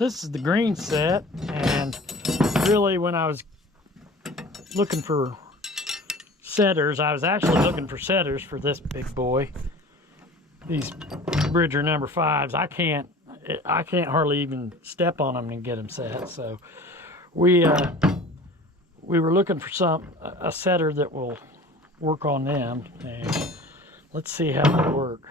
this is the green set, and really when I was looking for setters, I was actually looking for setters for this big boy. These Bridger number 5s, I can't hardly even step on them and get them set. So we were looking for a setter that will work on them, and let's see how they work.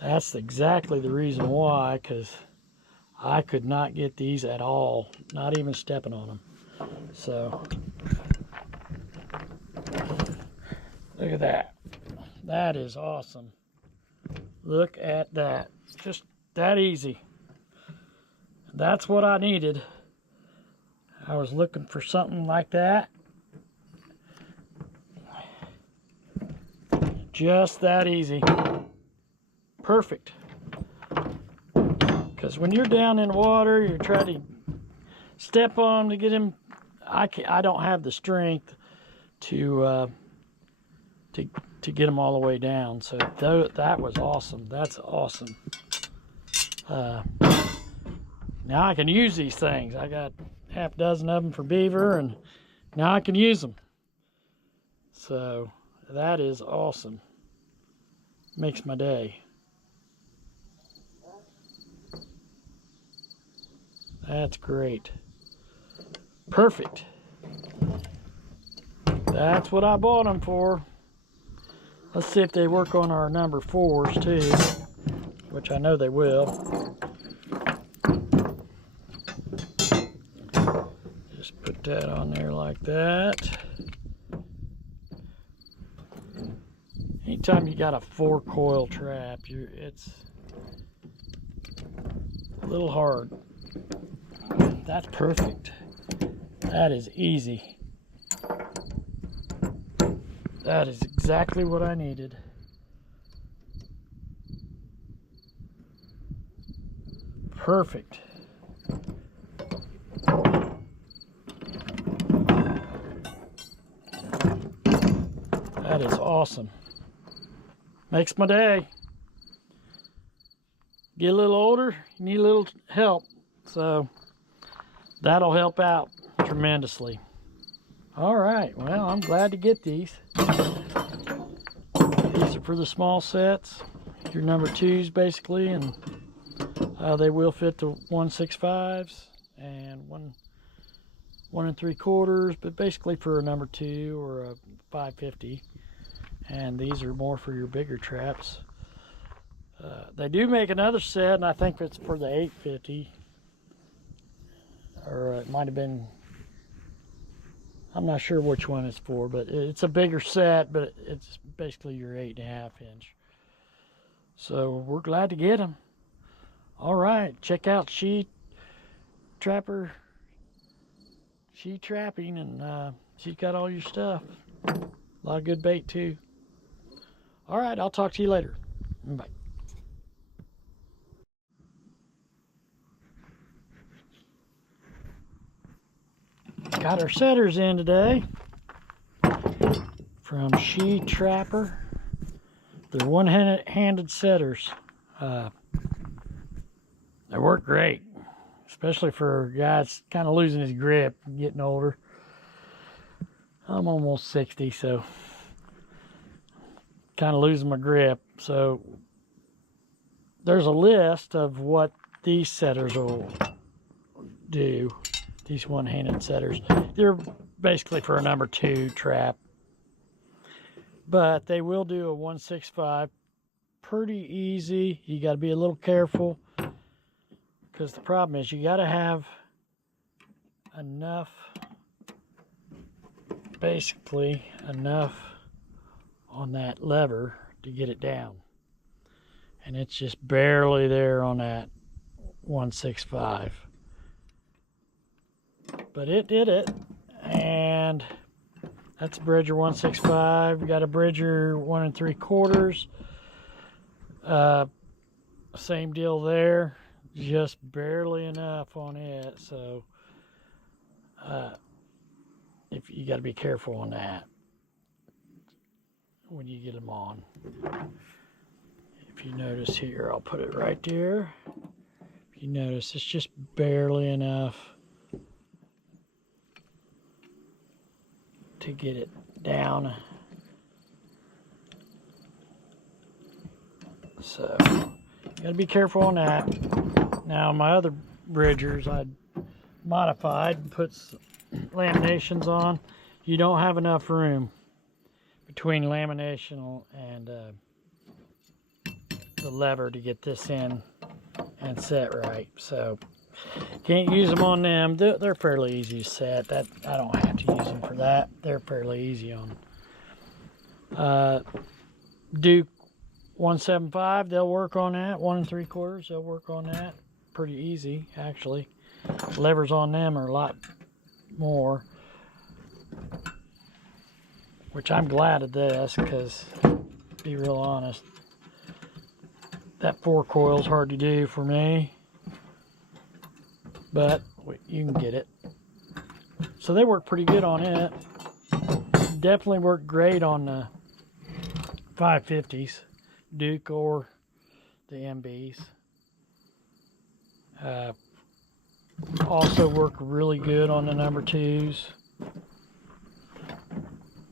That's exactly the reason why, because I could not get these at all, not even stepping on them. So look at that. That is awesome. Look at that. Just that easy. That's what I needed. I was looking for something like that. Just that easy. Perfect. Because when you're down in water, you're trying to step on them to get him. I don't have the strength to get them all the way down. So that was awesome. That's awesome. Now I can use these things. I got half a dozen of them for beaver, and now I can use them. So that is awesome. Makes my day. That's great. Perfect. That's what I bought them for. Let's see if they work on our number 4s too, which I know they will. Just put that on there like that. Anytime you got a 4-coil trap, it's a little hard. That's perfect. That is easy. That is exactly what I needed. Perfect. That is awesome. Makes my day. Get a little older, you need a little help. So that'll help out tremendously. All right, well, I'm glad to get these. These are for the small sets, your number 2s basically, and they will fit the 165s and 1 3/4, but basically for a number 2 or a 550. And these are more for your bigger traps. They do make another set, and I think it's for the 850, or it might have been, I'm not sure which one it's for, but it's a bigger set, but it's basically your 8.5 inch. So we're glad to get them. All right, check out She Trapping, and she's got all your stuff. A lot of good bait too. All right, I'll talk to you later. Bye. Got our setters in today from She Trapper. They're one-handed setters. They work great, especially for a guy that's kind of losing his grip, getting older. I'm almost 60, so kind of losing my grip. So there's a list of what these setters will do. These one-handed setters, they're basically for a number 2 trap, but they will do a 165 pretty easy. You got to be a little careful, because the problem is you got to have enough, basically enough on that lever to get it down, and it's just barely there on that 165. But it did it, and that's a Bridger 165. We got a Bridger 1 3/4. Same deal there, just barely enough on it. So if you got to be careful on that when you get them on. If you notice here, I'll put it right there. If you notice, it's just barely enough to get it down. So, gotta be careful on that. Now, my other bridgers I modified and put laminations on. You don't have enough room between lamination and the lever to get this in and set right. So can't use them on them. They're fairly easy to set. That I don't have to use them for that. They're fairly easy on Duke 175. They'll work on that. 1 3/4. They'll work on that. Pretty easy actually. Levers on them are a lot more, which I'm glad of this, because to be real honest, that 4 coil is hard to do for me, but you can get it. So they work pretty good on it. Definitely work great on the 550s, Duke or the MBs. Also work really good on the number 2s.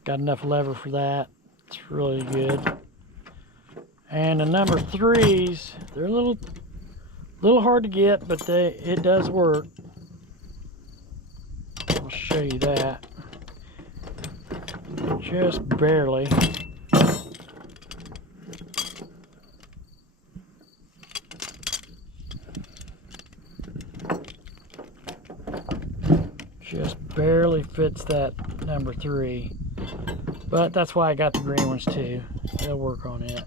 Got enough lever for that. It's really good. And the number 3s, they're a little hard to get, but it does work. I'll show you that. Just barely. Just barely fits that number 3. But that's why I got the green ones too. They'll work on it.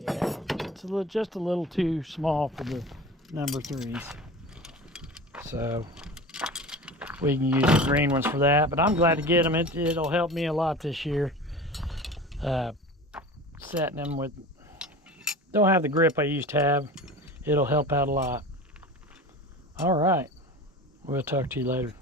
Yeah, it's just a little too small for the number 3s. So we can use the green ones for that. But I'm glad to get them. It'll help me a lot this year. Setting them with, don't have the grip I used to have. It'll help out a lot. All right. We'll talk to you later.